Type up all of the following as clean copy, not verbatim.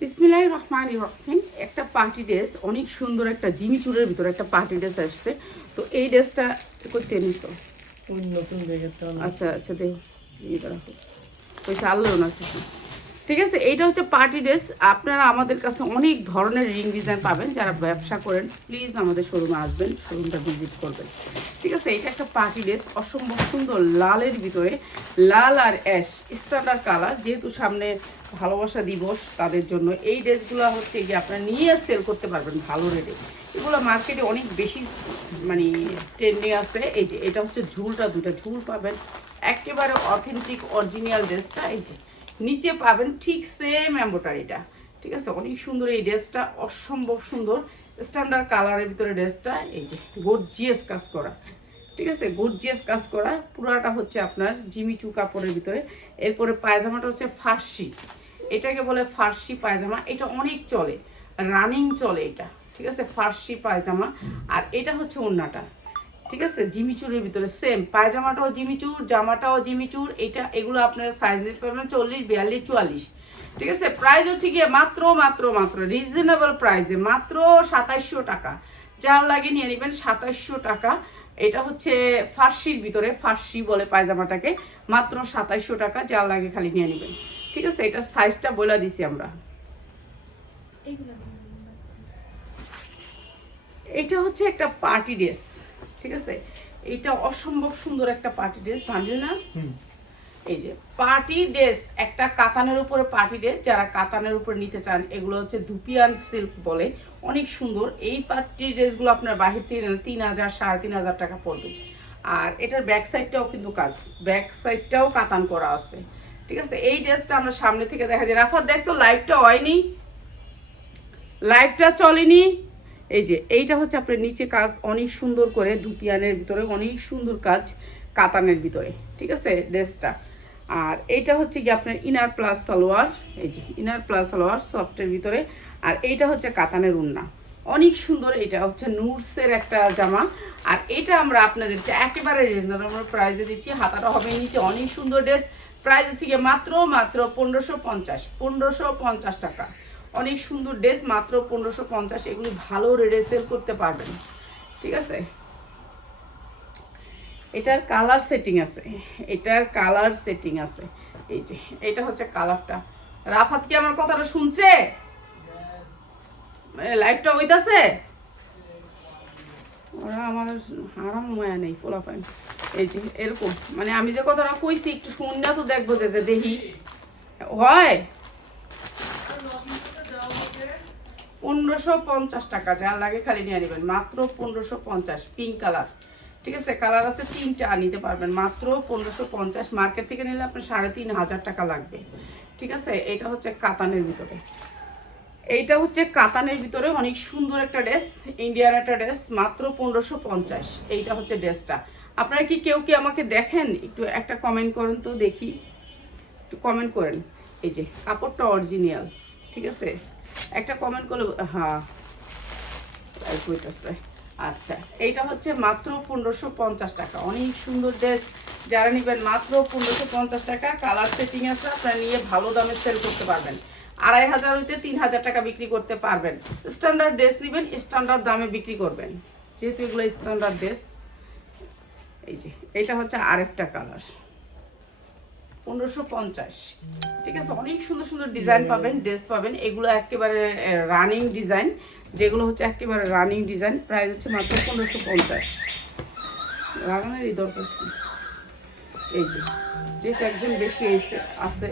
বিসমিল্লাহির রহমানির রহিম। একটা পার্টি ড্রেস, অনেক সুন্দর একটা জিমি চুরের ভিতরে একটা পার্টি ড্রেস আসছে। তো এই ড্রেসটা করতে নিস তো নতুন দেখেছে। আচ্ছা আচ্ছা দেখি এটা রাখো, পয়সা আনলেও না কিছু। ঠিক আছে, এইটা হচ্ছে পার্টি ড্রেস। আপনারা আমাদের কাছে অনেক ধরনের রিং ডিজাইন পাবেন। যারা ব্যবসা করেন প্লিজ আমাদের শোরুমে আসবেন, শোরুমটা ভিজিট করবেন। ঠিক আছে, এটা একটা পার্টি ড্রেস, অসম্ভব সুন্দর লালের ভিতরে, লাল আর অ্যাশ স্ট্যান্ডার্ড কালার। যেহেতু সামনে ভালোবাসা দিবস, তাদের জন্য এই ড্রেসগুলো হচ্ছে গিয়ে আপনারা নিয়ে সেল করতে পারবেন ভালো রেটে। এগুলো মার্কেটে অনেক বেশি মানে ট্রেন্ডিং আছে। এই যে এটা হচ্ছে ঝুলটা, দুটো ঝুল পাবেন, একেবারে অথেন্টিক অরিজিনাল ড্রেসটা। এই যে নিচে পাবেন ঠিক সেম এম্বোটারিটা। ঠিক আছে, অনেক সুন্দর এই ড্রেসটা, অসম্ভব সুন্দর স্ট্যান্ডার্ড কালারের ভিতরে ড্রেসটা। এই যে গর্জিয়াস কাজ করা। ঠিক আছে, গর্জিয়াস কাজ করা পুরাটা হচ্ছে আপনার জিমিচু কাপড়ের ভিতরে। এরপরে পায়জামাটা হচ্ছে ফার্সি, এটাকে বলে ফার্সি পায়জামা। এটা অনেক চলে, রানিং চলে এটা। ঠিক আছে, ফার্সি পায়জামা। আর এটা হচ্ছে ওড়নাটা। ঠিক আছে, জিমিচুরের ভিতরে সেম, পায়জামাটাও জিমিচুর, জামাটাও জিমিচুর। এটা এগুলো আপনারা সাইজ নিতে পারবেন 40, 42, 44। ঠিক আছে, প্রাইস হচ্ছে গিয়ে মাত্র মাত্র মাত্র রিজনেবল প্রাইসে মাত্র 2700 টাকা। যার লাগে নিয়ে নেবেন 2700 টাকা। এটা হচ্ছে ফার্সির ভিতরে, ফার্সি বলে পায়জামাটাকে, মাত্র 2700 টাকা। যার লাগে খালি নিয়ে নেবেন। ঠিক আছে, এটা সাইজটা বলে দিছি আমরা। এটা হচ্ছে একটা পার্টি ড্রেস। ঠিক আছে, এটা অসম্ভব সুন্দর একটা পার্টি ড্রেস, ভাবলেন না? এই যে পার্টি ড্রেস, একটা কাতানের উপরে পার্টি ড্রেস। যারা কাতানের উপরে নিতে চান, এগুলো হচ্ছে ধুপিয়ান সিল্ক বলে, অনেক সুন্দর। এই পার্টি ড্রেসগুলো আপনার বাহির থেকে 3000, 3500 টাকা পড়বে। আর এটার ব্যাক সাইডটাও কিন্তু কাজ, ব্যাক সাইডটাও কাতান করা আছে। ঠিক আছে, এই ড্রেসটা আমরা সামনে থেকে দেখা যায়। রাফাত দেখতো লাইভটা হয়নি, লাইভটা চলেনি। এই যে এইটা হচ্ছে আপনার নিচে কাজ অনেক সুন্দর করে, ধুপিয়ানের ভিতরে অনেক সুন্দর কাজ কাতানের ভিতরে। ঠিক আছে ড্রেসটা। আর এইটা হচ্ছে কি আপনার ইনার প্লাস সালোয়ার। এই যে ইনার প্লাস সালোয়ার সফটের ভিতরে। আর এইটা হচ্ছে কাতানের ওড়না, অনেক সুন্দর। এটা হচ্ছে নুটসের একটা জামা। আর এটা আমরা আপনাদেরকে একেবারে রিজনেবল প্রাইসে দিচ্ছি। হাতাটা হবে নিচে, অনেক সুন্দর ড্রেস। প্রাইস হচ্ছে গিয়ে মাত্র মাত্র 1550 টাকা। অনেক সুন্দর ড্রেস, মাত্র 1550। এগুলি ভালো রেটে সেল করতে পারবেন। ঠিক আছে, এটার কালার সেটিং আছে, এটার কালার সেটিং আছে। এই যে এটা হচ্ছে কালারটা। রাফাত কি আমার কথাটা শুনছে? মানে লাইফটা হইতাছে, ওরা আমার হারাম মায়া নেই ফোলাফাইন। এই যে এরকম, মানে আমি যে কথাটা কইছি একটু শুনলে তো দেখবো যে দেখি হয়। 1550 টাকা। যার লাগে খালি নিয়ে নেবেন, মাত্র 1550। Pink colour. ঠিক আছে, কালার আছে তিনটা, নিতে পারবেন মাত্র 1550। মার্কেট থেকে নিলে আপনার 3500 টাকা লাগবে। ঠিক আছে, এটা হচ্ছে কাতানের ভিতরে, এইটা হচ্ছে কাতানের ভিতরে অনেক সুন্দর একটা ড্রেস, ইন্ডিয়ান একটা ড্রেস, মাত্র 1550। এইটা হচ্ছে ড্রেসটা। আপনারা কি কেউ কি আমাকে দেখেন? একটু একটা কমেন্ট করেন তো দেখি, একটু কমেন্ট করেন। এই যে কাপড়টা অরিজিনাল। ঠিক আছে, একটা কমেন্ট করলে, হ্যাঁ কইতাছে। আচ্ছা, এইটা হচ্ছে মাত্র 1550 টাকা। অনেক সুন্দর ড্রেস, যারা নেবেন মাত্র 1550 টাকা। কালার সেটিং আছে, আপনারা নিয়ে ভালো দামে সেল করতে পারবেন। 2500 হইতে 3000 টাকা বিক্রি করতে পারবেন। স্ট্যান্ডার্ড ড্রেস নেবেন, স্ট্যান্ডার্ড দামে বিক্রি করবেন, যেহেতু এগুলো স্ট্যান্ডার্ড ড্রেস। এই যে এটা হচ্ছে আরেকটা কালার, 1550। ঠিক আছে, অনেক সুন্দর সুন্দর ডিজাইন পাবেন, ড্রেস পাবেন। এগুলো একেবারে রানিং ডিজাইন, যেগুলো হচ্ছে একেবারে রানিং ডিজাইন। প্রাইস হচ্ছে মাত্র 1550। লাগানোরই দরকার কি? এই যে যেহেতু একজন বেশি আছে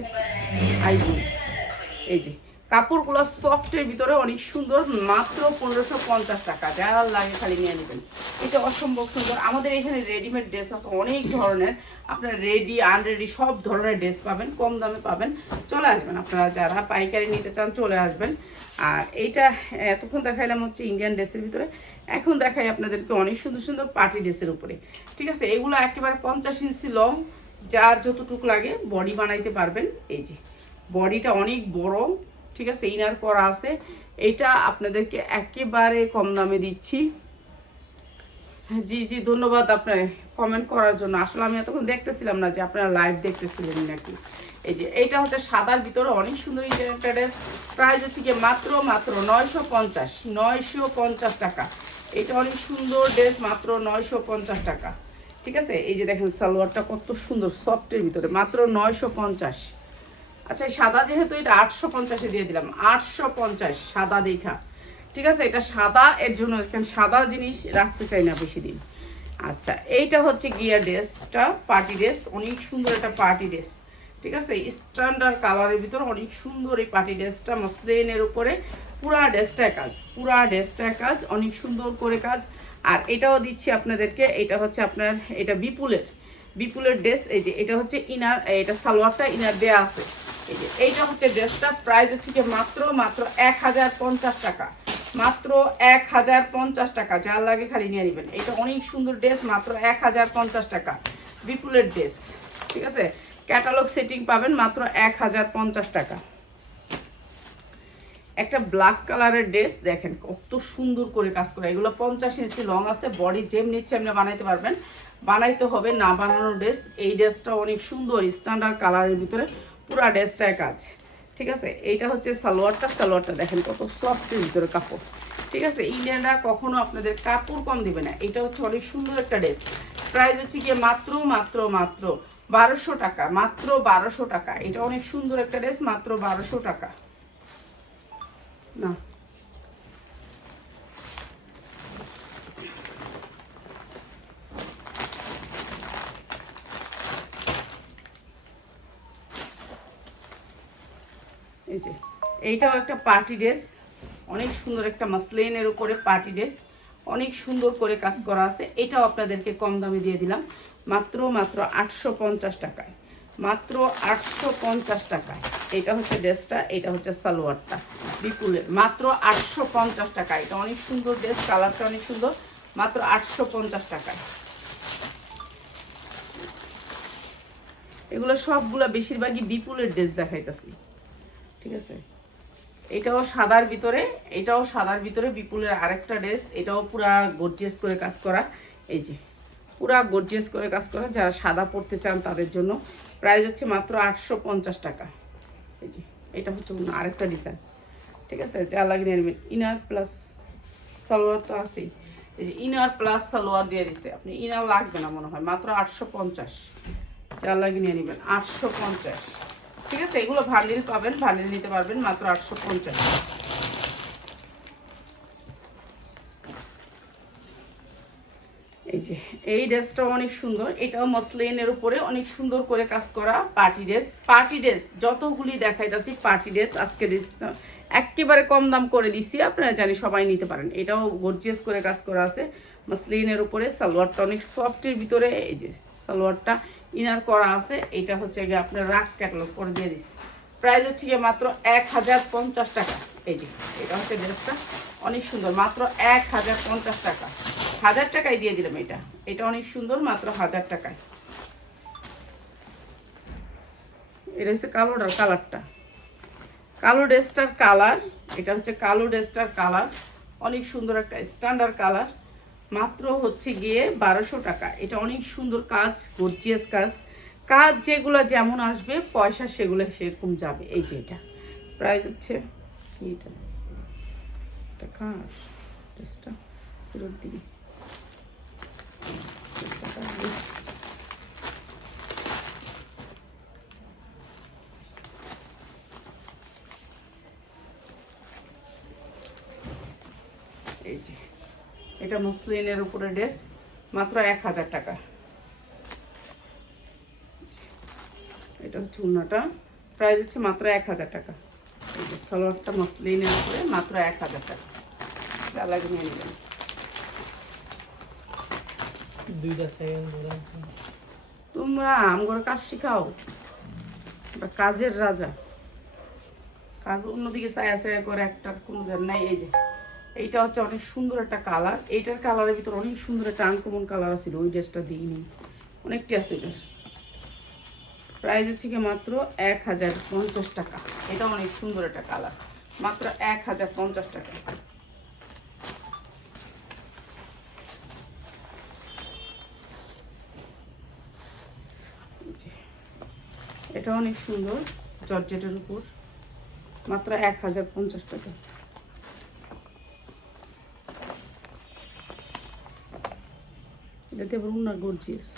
আইবি। এই যে কাপড়গুলো সফটের ভিতরে অনেক সুন্দর, মাত্র 1550 টাকা। যারা লাগে খালি নিয়ে নেবেন। এটা অসম্ভব সুন্দর। আমাদের এখানে রেডিমেড ড্রেস আছে অনেক ধরনের, আপনার রেডি আনরেডি সব ধরনের ড্রেস পাবেন, কম দামে পাবেন। চলে আসবেন আপনারা যারা পাইকারি নিতে চান, চলে আসবেন। আর এইটা এতক্ষণ দেখাইলাম হচ্ছে ইন্ডিয়ান ড্রেসের ভিতরে, এখন দেখাই আপনাদেরকে অনেক সুন্দর সুন্দর পার্টি ড্রেসের উপরে। ঠিক আছে, এগুলো একেবারে 50 ইঞ্চি লং, যার যতটুকু লাগে বডি বানাইতে পারবেন। এই যে বডিটা অনেক বড়। ঠিক আছে, ইনার করা আছে। এটা আপনাদেরকে একেবারে কম দামে দিচ্ছি। জি জি, ধন্যবাদ আপনার কমেন্ট করার জন্য। আসলে আমি এতক্ষণ দেখতেছিলাম না যে আপনারা লাইভ দেখতেছিলেন নাকি। এই যে এইটা হচ্ছে সাদার ভিতরে অনেক সুন্দর একটা ড্রেস, প্রাইস হচ্ছে কি মাত্র 950 টাকা। এটা অনেক সুন্দর ড্রেস, মাত্র 950 টাকা। ঠিক আছে, এই যে দেখেন সালোয়ারটা কত সুন্দর সফটের ভিতরে, মাত্র 950। আচ্ছা সাদা যেহেতু এটা 850-এ দিয়ে দিলাম, 850 সাদা দেখা। ঠিক আছে, এটা সাদা, এর জন্য এখানে সাদা জিনিস রাখতে চাই না বেশি দিন। আচ্ছা এইটা হচ্ছে গিয়ার ড্রেসটা, পার্টি ড্রেস, অনেক সুন্দর একটা পার্টি ড্রেস। ঠিক আছে, স্ট্যান্ডার্ড কালারের ভিতর অনেক সুন্দর এই পার্টি ড্রেসটা, মসলিনের উপরে পুরা ড্রেসটায় কাজ, পুরা ড্রেসটায় কাজ, অনেক সুন্দর করে কাজ। আর এটাও দিচ্ছি আপনাদেরকে, এটা হচ্ছে আপনার এটা বিপুলের ড্রেস। এই যে এটা হচ্ছে ইনার, এটা সালোয়ারটা ইনার দেয়া আছে। এই যে এইটা হচ্ছে ড্রেসটা, প্রাইস হচ্ছে কি মাত্র 1050 টাকা, মাত্র 1050 টাকা। যার লাগে খালি নিয়ে নেবেন, এটা অনেক সুন্দর ড্রেস, মাত্র 1050 টাকা, বিপুলের ড্রেস। ঠিক আছে, ক্যাটালগ সেটিং পাবেন মাত্র 1050 টাকা। একটা ব্ল্যাক কালারের ড্রেস দেখেন কত সুন্দর করে কাজ করা, এগুলো 50 ইঞ্চি লং আছে, বডি যেমনি ইচ্ছে এমনি বানাইতে পারবেন, বানাইতে হবে না বানানোর ড্রেস। এই ড্রেসটা অনেক সুন্দর স্ট্যান্ডার্ড কালারের ভিতরে পুরা ড্রেসটায় কাজ। ঠিক আছে, এইটা হচ্ছে সালোয়ারটা দেখেন কত সফটের ভিতরে কাপড়। ঠিক আছে, ইন্ডিয়ানরা কখনো আপনাদের কাপড় কম দিবে না। এটা হচ্ছে অনেক সুন্দর একটা ড্রেস, প্রাইস হচ্ছে গিয়ে মাত্র 1200 টাকা, মাত্র 1200 টাকা। এটা অনেক সুন্দর একটা ড্রেস, মাত্র 1200 টাকা। না এই যে এইটাও একটা পার্টি ড্রেস, অনেক সুন্দর একটা মাসলিনের উপরে পার্টি ড্রেস, অনেক সুন্দর করে কাজ করা আছে। এটাও আপনাদেরকে কম দামে দিয়ে দিলাম, মাত্র 850 টাকায়, মাত্র 850 টাকায়। এটা হচ্ছে ড্রেসটা, এটা হচ্ছে সালোয়ারটা বিপুলের, মাত্র 850 টাকা। এটা অনেক সুন্দর ড্রেস, কালারটা অনেক সুন্দর, মাত্র 850 টাকায়। এগুলো সবগুলো বেশিরভাগই বিপুলের ড্রেস দেখাইতেছি। ঠিক আছে, এটাও সাদার ভিতরে বিপুলের আরেকটা ড্রেস, এটাও পুরা গর্জিয়াস করে কাজ করা। এই যে পুরা গর্জিয়াস করে কাজ করা, যারা সাদা পরতে চান তাদের জন্য। প্রাইস হচ্ছে মাত্র 850 টাকা। এই যে এটা হচ্ছে আরেকটা ডিজাইন। ঠিক আছে, যা লাগে নিয়ে নেবেন। ইনার প্লাস সালোয়ার তো আছেই, এই যে ইনার প্লাস সালোয়ার দিয়ে দিছে, আপনি ইনার লাগবে না মনে হয়, মাত্র 850। যা লাগে নিয়ে নেবেন 850। ঠিক আছে, এগুলো ভান্ডিল পাবেন, ভান্ডিল নিতে পারবেন, মাত্র 850। এই যে এই ড্রেসটাও অনেক সুন্দর, এটাও মসলিনের উপরে অনেক সুন্দর করে কাজ করা পার্টি ড্রেস। যতগুলি দেখাইতাছি পার্টি ড্রেস, আজকে ড্রেস একেবারে কম দাম করে দিছি, আপনারা জানি সবাই নিতে পারেন। এটাও গর্জিয়াস করে কাজ করা আছে মসলিনের উপরে, সালোয়ারটা অনেক সফটের ভিতরে। এই যে সালোয়ারটা ইনার করা আছে, এটা হচ্ছে গিয়ে আপনার রাগ ক্যাটালগ করে দিয়ে দিচ্ছি। প্রাইস হচ্ছে গিয়ে মাত্র 1050 টাকা। এই যে এটা হচ্ছে ড্রেসটা অনেক সুন্দর, মাত্র 1050 টাকা, 1000 টাকায় দিয়ে দিলাম। এটা অনেক সুন্দর, মাত্র 1000 টাকায়। এটা হচ্ছে কালারটা, কালো ড্রেসটার কালার, এটা হচ্ছে কালো ড্রেসটার কালার, অনেক সুন্দর একটা স্ট্যান্ডার্ড কালার, মাত্র হচ্ছে গিয়ে 1200 টাকা। এটা অনেক সুন্দর কাজ, গর্জিয়াস কাজ যেগুলো যেমন আসবে পয়সা সেগুলো সেরকম যাবে। এই যে এটা প্রাইস হচ্ছে এটা খাস ড্রেসটা ফেরত দিবি। এই যে এটা মসলিনের উপরে ড্রেস, মাত্র 1000 টাকা। এটা হচ্ছে উন্নাটা, প্রাইস হচ্ছে মাত্র 1000 টাকা। এই যে সালোয়ারটা মসলিনের উপরে, মাত্র 1000 টাকা। যা লাগে নিয়ে নেবেন। তোমরা আমগর কাজ শিখাও, কাজের রাজা, কাজ অন্যদিকে চায়া করে একটার কোনো জ্ঞান নাই। এই যে এইটা হচ্ছে অনেক সুন্দর একটা কালার, এইটার কালারের ভিতর অনেক সুন্দর একটা আনকমন কালার ছিল, ওই ড্রেসটা দিইনি, অনেকটা আছে। প্রাইস হচ্ছে কি মাত্র 1050 টাকা। এটা অনেক সুন্দর একটা কালার, মাত্র 1050 টাকা। এটা অনেক সুন্দর জর্জেটের উপর, মাত্র 1050 টাকা। এটাতে আবার উন্না গর্জিয়াস,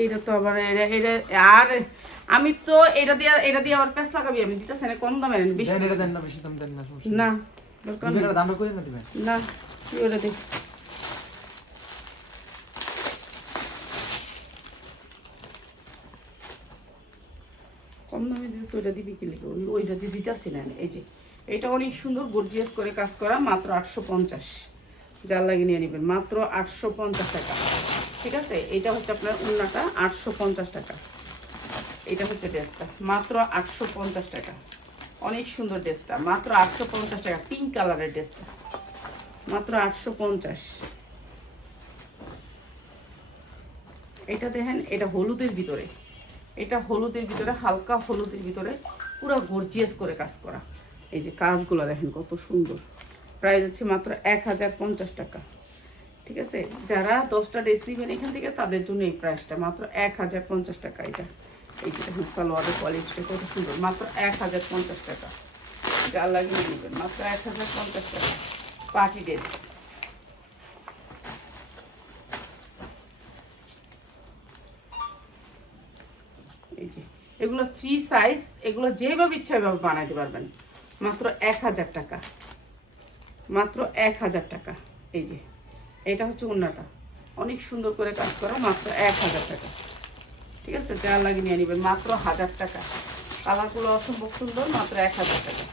এটা তো আবার এটা আর আমি তো এটা দিয়ে আবার প্যাস লাগাবি, আমি দিতেছি না কম দামে বেশি এটা দেন না, বেশি দাম দেন না, সমস্যা না দরকার নেই। নেই। এটা দামটা কই না দিবেন? না তুই ওটা দেখ, কম দামে দিয়েছে ওইটা দিবি কি লিখে, ওইটা দিয়ে দিতেছি না। এই যে এটা অনেক সুন্দর গর্জিয়াস করে কাজ করা, মাত্র 850, যার লাগে নিয়ে নেবেন মাত্র 850 টাকা। ঠিক আছে, এটা হচ্ছে আপনার উন্নাটা 850 টাকা। এটা হচ্ছে ড্রেসটা মাত্র 850 টাকা, অনেক সুন্দর ড্রেসটা মাত্র 850 টাকা। পিঙ্ক কালারের ড্রেসটা মাত্র 850। এটা দেখেন, এটা হলুদের ভিতরে, এটা হলুদের ভিতরে, হালকা হলুদের ভিতরে পুরো গর্জিয়াস করে কাজ করা। এই যে কাজগুলো দেখেন কত সুন্দর। প্রাইস হচ্ছে মাত্র 1050 টাকা। ঠিক আছে, যারা 10টা ড্রেস নেবেন এখান থেকে তাদের জন্য এই প্রাইসটা মাত্র 1050 টাকা। এটা এই যে দেখেন সালোয়ারের কোয়ালিটিটা কত সুন্দর, মাত্র 1050 টাকা। যার লাগিয়ে নেবেন মাত্র 1050 টাকা। পার্টি ড্রেস, এই যে এগুলো ফ্রি সাইজ, এগুলো যেভাবে ইচ্ছা এভাবে বানাইতে পারবেন, মাত্র 1000 টাকা, মাত্র 1000 টাকা। এই যে এটা হচ্ছে ওড়নাটা, অনেক সুন্দর করে কাজ করা, মাত্র 1000 টাকা। ঠিক আছে, যার লাগে নিয়ে নেবেন মাত্র 1000 টাকা। কালারগুলো অসম্ভব সুন্দর, মাত্র 1000 টাকা।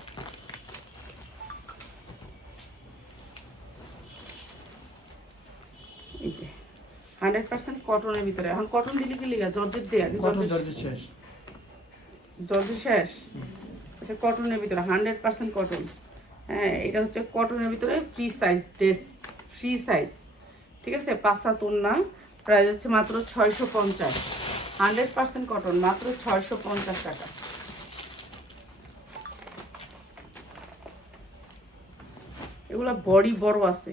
এই যে 100% কটনের ভিতরে, এখন কটন দিলে কি লিগা জর্জেট দেয়া, কটন জর্জেট শেষ। জর্জেট শেষ। আচ্ছা, কটনের ভিতরে 100% কটন। হ্যাঁ, এটা হচ্ছে কটনের ভিতরে free size dress, free size. ঠিক আছে, 5 হাত ওড়না, প্রাইস হচ্ছে মাত্র 650। 100% কটন, মাত্র 650 টাকা। এগুলা বডি বড় আছে,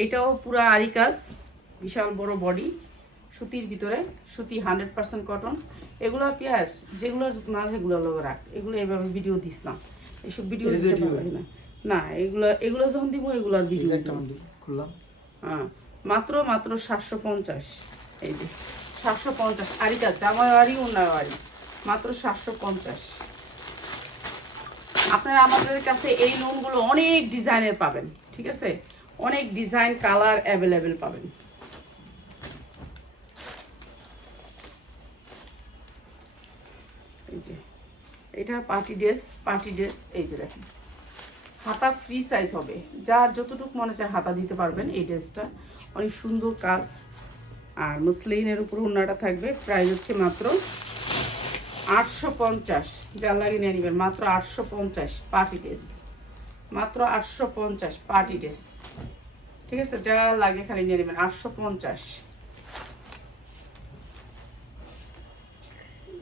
এইটাও পুরো আরি কাজ, বিশাল বড় বডি, সুতির ভিতরে, সুতি 100% কটন। এগুলো পেঁয়াজ যেগুলো মাল সেগুলো লোক রাখ, এগুলো এইভাবে ভিডিও দিস না, এইসব ভিডিও দিতে পারবি না। না, এগুলো যখন দিব এগুলোর ভিডিও খুললাম। হ্যাঁ, মাত্র 750। এই যে 750 আরি কাজ, জামাই আরি ওনার আরি, মাত্র 750। আপনারা আমাদের কাছে এই লোনগুলো অনেক ডিজাইনের পাবেন। ঠিক আছে, অনেক ডিজাইন কালার অ্যাভেলেবেল পাবেন। এই যে এটা পার্টি ড্রেস, পার্টি ড্রেস। এই যে দেখেন হাতা ফ্রি সাইজ হবে, যার যতটুকু মনে চায় হাতা দিতে পারবেন। এই ড্রেসটা অনেক সুন্দর কাজ, আর মুসলিনের উপর ওড়নাটা থাকবে। প্রাইস হচ্ছে মাত্র 850, যার লাগে নিয়ে নেবেন মাত্র 850। পার্টি ড্রেস মাত্র 850, পার্টি ড্রেস। ঠিক আছে, যা লাগে খালি নিয়ে নেবেন 850।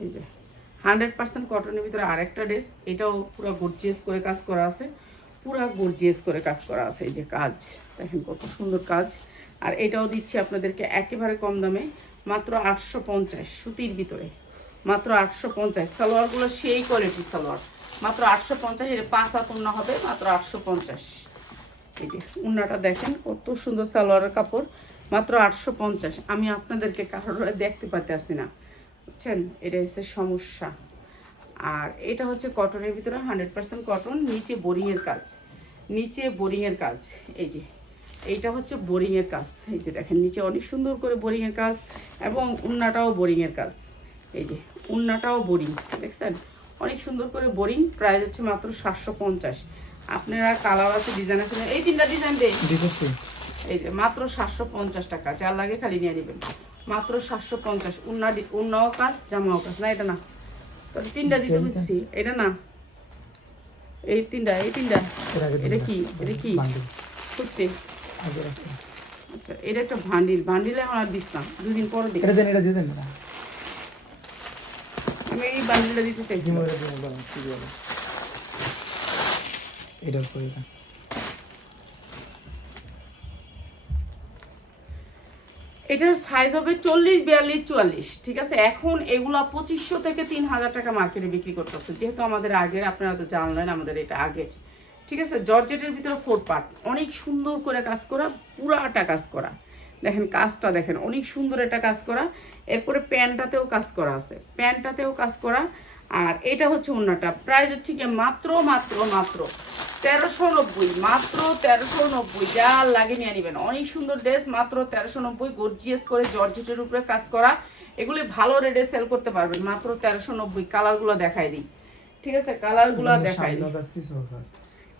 এই যে 100% কটনের ভিতরে আরেকটা ড্রেস, এটাও পুরো গর্জিয়াস করে কাজ করা আছে, পুরো গর্জিয়াস করে কাজ করা আছে। এই যে কাজ দেখেন কত সুন্দর কাজ। আর এটাও দিচ্ছি আপনাদেরকে একেবারে কম দামে, মাত্র 850, সুতির ভিতরে, মাত্র 850। সালোয়ারগুলো সেই কোয়ালিটির সালোয়ার, মাত্র 850। এটা 5 হাত ওড়না হবে, মাত্র 850। এই যে ওড়নাটা দেখেন কত সুন্দর সালোয়ারের কাপড়, মাত্র 850। আমি আপনাদেরকে কারোর দেখতে পাতে আসি না, বুঝছেন, এটা হচ্ছে সমস্যা। আর এটা হচ্ছে কটনের ভিতরে 100% কটন, নিচে বোরিংয়ের কাজ, নিচে বোরিংয়ের কাজ। এই যে এইটা হচ্ছে বোরিংয়ের কাজ, এই যে দেখেন নিচে অনেক সুন্দর করে বোরিংয়ের কাজ, এবং উন্নাটাও বোরিংয়ের কাজ। এই যে উন্নাটাও বোরিং, দেখছেন অনেক সুন্দর করে বোরিং। প্রাইস হচ্ছে মাত্র 750। আপনারা কালার আছে, ডিজাইন আছে, এই 3টা ডিজাইন দেয়। এই যে মাত্র 750 টাকা, যার লাগে খালি নিয়ে নেবেন মাত্র 750। উন্নাও কাজ, জামাও কাজ। না এটা না, তো 3টা দিতে বুঝছি, এটা না, এই 3টা, এই 3টা। এটা কি, এটা কি সত্যি? আচ্ছা, এটা একটা ভান্ডিলে এখন আর দিস না, 2 দিন পরে দিই। এটা দিয়ে দেন না। আমি এই বান্ডিলটা দিতে চাইছি। এটার পরে এটার সাইজ হবে 40, 42, 44, ঠিক আছে। এখন এগুলা 2500 থেকে 3000 টাকা মার্কেটে বিক্রি করতেছে, যেহেতু আমাদের আগের, আপনারা তো জানলেন আমাদের এটা আগের, ঠিক আছে। জর্জেটের ভিতরে 4 পার্ট, অনেক সুন্দর করে কাজ করা, পুরাটা কাজ করা, দেখেন কাজটা দেখেন, অনেক সুন্দর একটা কাজ করা। এরপরে প্যান্টটাতেও কাজ করা আছে, প্যান্টটাতেও কাজ করা। আর এটা হচ্ছে ওড়নাটা, প্রাইস হচ্ছে কি মাত্র মাত্র মাত্র 1390, মাত্র 1390, যা লাগে নিয়ে নেবেন। অনেক সুন্দর ড্রেস, মাত্র 1390, গর্জিয়াস করে জর্জেটের উপরে কাজ করা, এগুলি ভালো রেটে সেল করতে পারবেন মাত্র 1390। কালারগুলো দেখাই দিই, ঠিক আছে, কালারগুলো দেখাই দিই।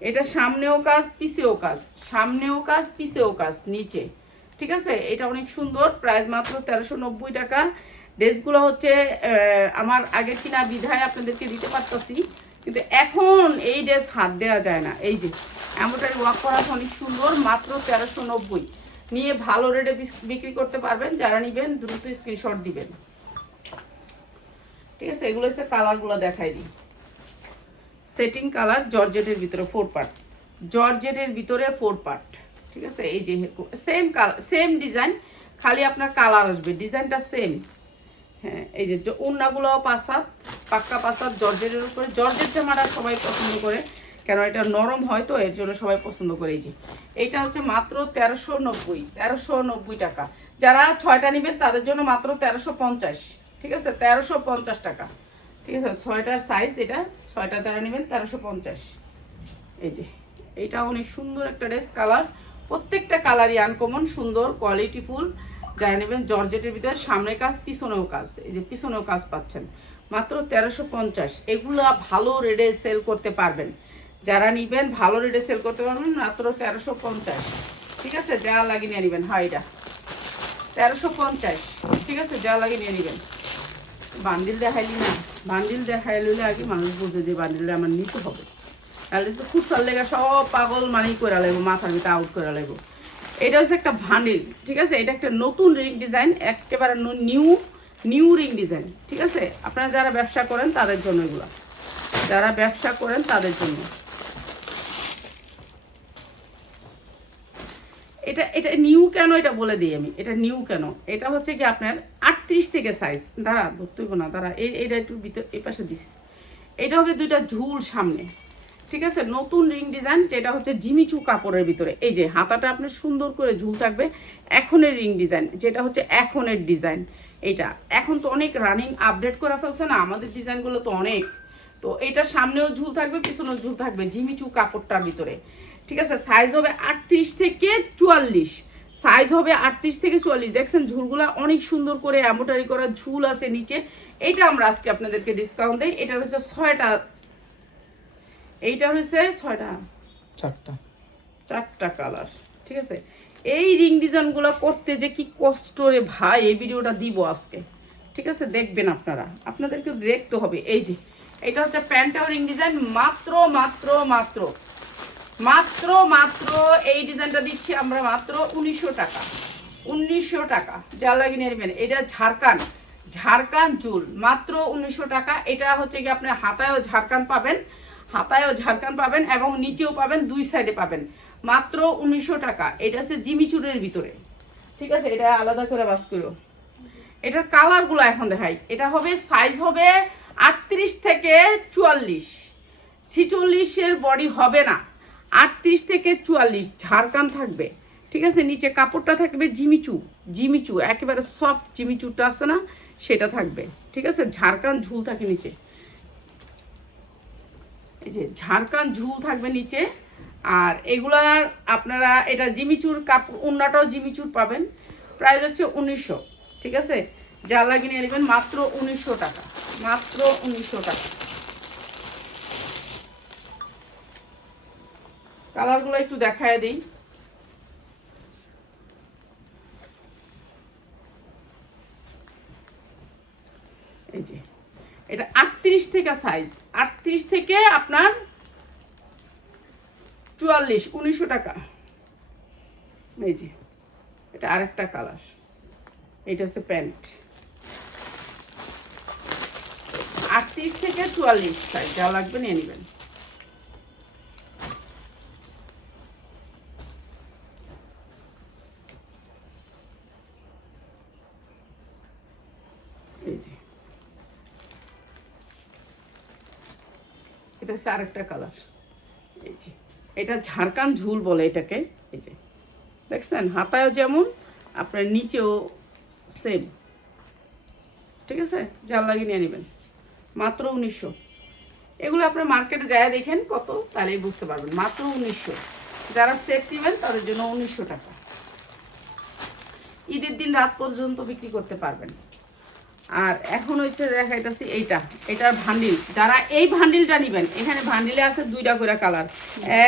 এটা সামনেও কাজ, পিছেও কাজ, সামনেও কাজ, পিছেও কাজ, নিচে, ঠিক আছে। এটা অনেক সুন্দর, প্রাইস মাত্র 1390 টাকা। ড্রেসগুলো হচ্ছে আমার আগের কিনা বিধায় আপনাদেরকে দিতে পারতাছি, কিন্তু এখন এই ড্রেস হাত দেওয়া যায় না। এই যে এমনটাই ওয়ার্ক করা আছে, অনেক সুন্দর, মাত্র 1390 নিয়ে ভালো রেটে বিক্রি করতে পারবেন। যারা নেবেন দ্রুত স্ক্রিনশট দিবেন, ঠিক আছে। এগুলো হচ্ছে কালারগুলো দেখাই দিই। সেটিং কালার, জর্জেটের ভিতরে 4 পার্ট, জর্জেটের ভিতরে 4 পার্ট, ঠিক আছে। এই যে সেম কালার, সেম ডিজাইন, খালি আপনার কালার আসবে, ডিজাইনটা সেম। হ্যাঁ, এই যে ওড়নাগুলো পাসাত, পাক্কা পাসাত, জর্জেটের উপরে। জর্জেট জামাটা সবাই পছন্দ করে, কেন এটা নরম হয় তো, এর জন্য সবাই পছন্দ করে। এই যে এইটা হচ্ছে মাত্র 1390 টাকা। যারা 6টা নেবেন তাদের জন্য মাত্র 1350, ঠিক আছে, 1350 টাকা, ঠিক আছে। 6টার সাইজ এটা, 6টা যারা নেবেন 1350। এই যে এইটা অনেক সুন্দর একটা ড্রেস, কালার প্রত্যেকটা কালারই আনকমন, সুন্দর, কোয়ালিটিফুল। যারা নেবেন জর্জেটের ভিতরে সামনে কাজ, পিছনেও কাজ, এই যে পিছনেও কাজ পাচ্ছেন মাত্র 1350। এগুলো ভালো রেটে সেল করতে পারবেন, যারা নেবেন ভালো রেটে সেল করতে পারবেন মাত্র 1350, ঠিক আছে। যা লাগে নিয়ে নেবেন, হয় এটা 1350, ঠিক আছে, যা লাগে নিয়ে নেবেন। বান্ডিল দেখাইলি না, বান্ডিল দেখাইলে আগে মানুষ বুঝে যে বান্ডিলটা আমার নিতে হবে, তাহলে তো খুচরার লেগে সব পাগল মানি করে লাগবো, মাথার ভিতরে আউট করে লাগবো। এটা হচ্ছে একটা বান্ডিল, ঠিক আছে। এটা একটা নতুন রিং ডিজাইন, একেবারে নিউ রিং ডিজাইন, ঠিক আছে। আপনারা যারা ব্যবসা করেন তাদের জন্য এগুলো, যারা ব্যবসা করেন তাদের জন্য। এটা এটা নিউ কেন এটা বলে দিই আমি, এটা নিউ কেন, এটা হচ্ছে কি আপনার 38 থেকে সাইজ, দাঁড়া ধরতেইব না, দাঁড়া এইটা একটু ভিতর এই পাশে দিস। এটা হবে 2টা ঝুল সামনে, ঠিক আছে। নতুন রিং ডিজাইন, যেটা হচ্ছে জিমিচু কাপড়ের ভিতরে। এই যে হাতাটা আপনার সুন্দর করে ঝুল থাকবে, এখনের রিং ডিজাইন, যেটা হচ্ছে এখনের ডিজাইন। এইটা এখন তো অনেক রানিং আপডেট করে ফেলছে না, আমাদের ডিজাইনগুলো তো অনেক। তো এটা সামনেও ঝুল থাকবে, পিছনেও ঝুল থাকবে, জিমিচু কাপড়টার ভিতরে, ঠিক আছে। সাইজ হবে 38 থেকে 44, সাইজ হবে 38 থেকে 44। দেখছেন ঝুলগুলা অনেক সুন্দর করে এমব্রয়ডারি করা ঝুল আছে নিচে। এইটা আমরা আজকে আপনাদেরকে ডিসকাউন্ট দেই। এটা হচ্ছে 6টা, এইটা হচ্ছে 6টা, 4টা কালার, ঠিক আছে। এই রিং ডিজাইনগুলো করতে যে কি কষ্ট রে ভাই, এই ভিডিওটা দিব আজকে, ঠিক আছে, দেখবেন আপনারা, আপনাদেরকে দেখতে হবে। এই যে এটা হচ্ছে প্যান্টাও রিং ডিজাইন, মাত্র মাত্র মাত্র মাত্র মাত্র এই ডিজাইনটা দিচ্ছি আমরা মাত্র 1900 টাকা, 1900 টাকা, যা লাগে নিয়ে নেবেন। এটা ঝাড়খান চুল, মাত্র 1900 টাকা। এটা হচ্ছে কি আপনার হাতায়ও ঝাড়খান পাবেন, হাতায়ও ঝাড়খান পাবেন এবং নিচেও পাবেন, 2 সাইডে পাবেন, মাত্র 1900 টাকা। এটা হচ্ছে জিমিচুরের ভিতরে, ঠিক আছে। এটা আলাদা করে বাস করো। এটার কালারগুলো এখন দেখাই। এটা হবে সাইজ হবে 38 থেকে 44, 46-এর বডি হবে না, 38 থেকে 44 ঝাড়খান থাকবে, ঠিক আছে। নিচে কাপড়টা থাকবে জিমিচু, একেবারে সফট জিমিচুটা আছে না, সেটা থাকবে, ঠিক আছে। ঝাড়খান ঝুল থাকে নিচে, এই যে ঝাড়খান ঝুল থাকবে নিচে। আর এগুলার আপনারা এটা জিমিচুর কাপড়, ওড়নাটাও জিমিচুর পাবেন। প্রাইস হচ্ছে 1900, ঠিক আছে। যা লাগে নিয়ে নেবেন মাত্র 1900 টাকা, মাত্র 1900 টাকা। কালারগুলো একটু দেখায় দিই। এই যে এটা 38 থেকে সাইজ, 38 থেকে আপনার 44, 1900 টাকা। এই যে এটা আরেকটা কালার, এটা হচ্ছে প্যান্ট, 38 থেকে 44 সাইজ, যা লাগবে নিয়ে নেবেন। এটা হচ্ছে আরেকটা কালার, এই যে এটা ঝাড়খান্ড ঝুল বলে এটাকে। এই যে দেখছেন, হাতায়ও যেমন আপনার নিচেও সেম। ঠিক আছে, যার লাগে নিয়ে নেবেন, মাত্র 1900। এগুলো আপনার মার্কেটে যায় দেখেন কত, তাহলেই বুঝতে পারবেন, মাত্র 1900। যারা সেট নেবেন তাদের জন্য 1900 টাকা। ঈদের দিন রাত পর্যন্ত বিক্রি করতে পারবেন। আর এখন হচ্ছে দেখাইতেছি এটার ভান্ডিল। যারা এই ভান্ডিলটা নেবেন, এখানে ভান্ডিলে আছে 2টা করে কালার,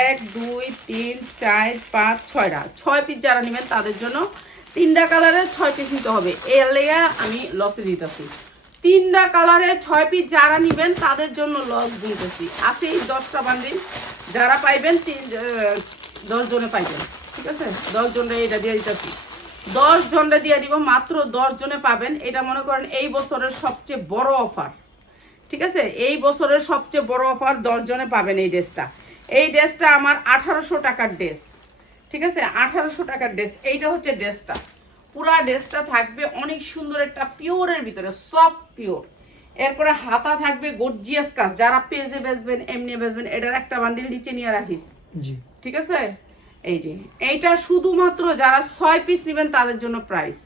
1 2 3 4 5 6টা, 6 পিস যারা নেবেন তাদের জন্য 3টা কালারের 6 পিস নিতে হবে। এর লেগে আমি লসে দিতেছি। 3টা কালারের 6 পিস যারা নেবেন তাদের জন্য লস দিতেছি। আছে 10টা বান্ডিল, যারা পাইবেন 10 জনে পাইবেন। ঠিক আছে, 10 জনে এটা দিয়ে দিতেছি, 10 জনটা দিয়ে দিব, মাত্র 10 জনে পাবেন। এটা মনে করেন এই বছরের সবচেয়ে বড় অফার। ঠিক আছে, এই বছরের সবচেয়ে বড় অফার, 10 জনে পাবেন এই ড্রেসটা। এই ড্রেসটা আমার 1800 টাকার ড্রেস। ঠিক আছে, 1800 টাকার ড্রেস। এইটা হচ্ছে ড্রেসটা, পুরা ড্রেসটা থাকবে অনেক সুন্দর একটা পিওরের ভিতরে, সফট পিওর। এরপরে হাতা থাকবে গর্জিয়াস কাজ। যারা পেজে বেচবেন, এমনি বেচবেন, এটার একটা বান্ডিল নিচে নিয়ে রাখিস। জি, ঠিক আছে, এই যে এইটা শুধুমাত্র যারা 6 পিস নেবেন তাদের জন্য প্রাইস।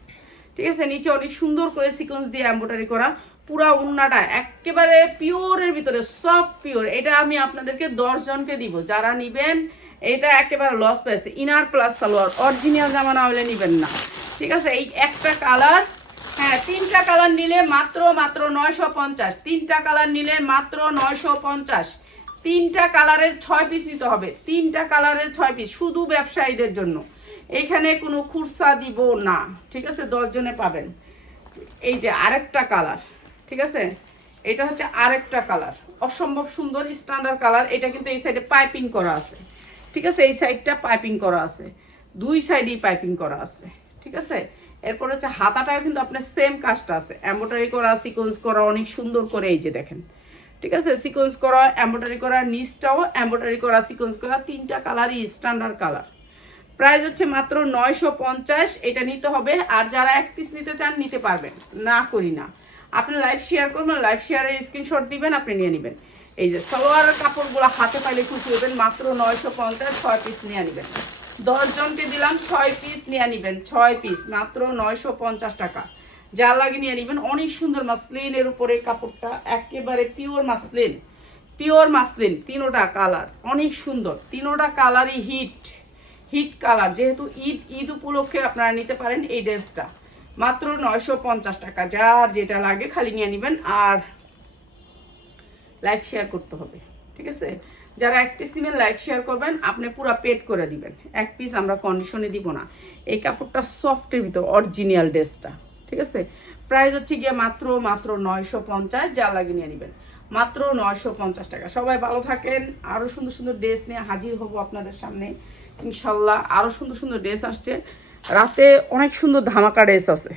ঠিক আছে, নিচে অনেক সুন্দর করে সিকোয়েন্স দিয়ে এমব্রয়ডারি করা, পুরা উন্নাটা একেবারে পিওরের ভিতরে, সফট পিওর। এটা আমি আপনাদেরকে 10 জনকে দিব, যারা নেবেন এটা একেবারে লস পেয়েছে। ইনার প্লাস সালোয়ার, অরিজিনাল জামা না হলে নেবেন না। ঠিক আছে, এই একটা কালার, হ্যাঁ 3টা কালার নিলে মাত্র 950। 3টা কালার নিলে মাত্র 950। 3টা কালারের 6 পিস নিতে হবে, 3টা কালারের 6 পিস, শুধু ব্যবসায়ীদের জন্য। এখানে কোনো খুরসা দিব না। ঠিক আছে, 10 জনে পাবেন। এই যে আরেকটা কালার, ঠিক আছে, এটা হচ্ছে আরেকটা কালার, অসম্ভব সুন্দর স্ট্যান্ডার্ড কালার। এটা কিন্তু এই সাইডে পাইপিং করা আছে। ঠিক আছে, এই সাইডটা পাইপিং করা আছে, 2 সাইডেই পাইপিং করা আছে। ঠিক আছে, এরপর হচ্ছে হাতাটাও কিন্তু আপনার সেম কাজটা আছে, এমব্রয়ডারি করা, সিকোয়েন্স করা, অনেক সুন্দর করে। এই যে দেখেন, ঠিক আছে, সিকোয়েন্স করা, এমব্রয়ডারি করা, নিচটাও এমব্রয়ডারি করা, সিকোয়েন্স করা, 3টা কালারই স্ট্যান্ডার্ড কালার। প্রাইস হচ্ছে মাত্র 950। এটা নিতে হবে। আর যারা 1 পিস নিতে চান নিতে পারবেন, না করি না। আপনি লাইভ শেয়ার করবেন, লাইভ শেয়ারের স্ক্রিনশট দিবেন, আপনি নিয়ে নেবেন। এই যে সালোয়ারের কাপড়গুলো হাতে পাইলে খুশি হবেন, মাত্র 950, 6 পিস নিয়ে নেবেন। 10 জনকে দিলাম 6 পিস নিয়ে নেবেন, 6 পিস মাত্র 950 টাকা। যা লাগে নিয়ে নেবেন। অনেক সুন্দর মাসলিনের উপরে কাপড়টা, একেবারে পিওর মাসলিন, পিওর মাসলিন। 3টা কালার অনেক সুন্দর, 3টা কালারই হিট কালার। যেহেতু ঈদ উপলক্ষে আপনারা নিতে পারেন এই ড্রেসটা, মাত্র 950 টাকা। যার যেটা লাগে খালি নিয়ে নেবেন। আর লাইভ শেয়ার করতে হবে। ঠিক আছে, যারা 1 পিস নেবেন লাইভ শেয়ার করবেন, আপনি পুরো পেড করে দিবেন। 1 পিস আমরা কন্ডিশনে দিব না। এই কাপড়টা সফটের ভিতর, অরিজিনাল ড্রেসটা। ঠিক আছে, প্রাইস হচ্ছে গিয়ে মাত্র 950। যা লাগে নিয়ে নেবেন, মাত্র 950 টাকা। সবাই ভালো থাকেন। আরও সুন্দর সুন্দর ড্রেস নিয়ে হাজির হব আপনাদের সামনে ইনশাল্লাহ। আরও সুন্দর সুন্দর ড্রেস আসছে, রাতে অনেক সুন্দর ধামাকা ড্রেস আছে।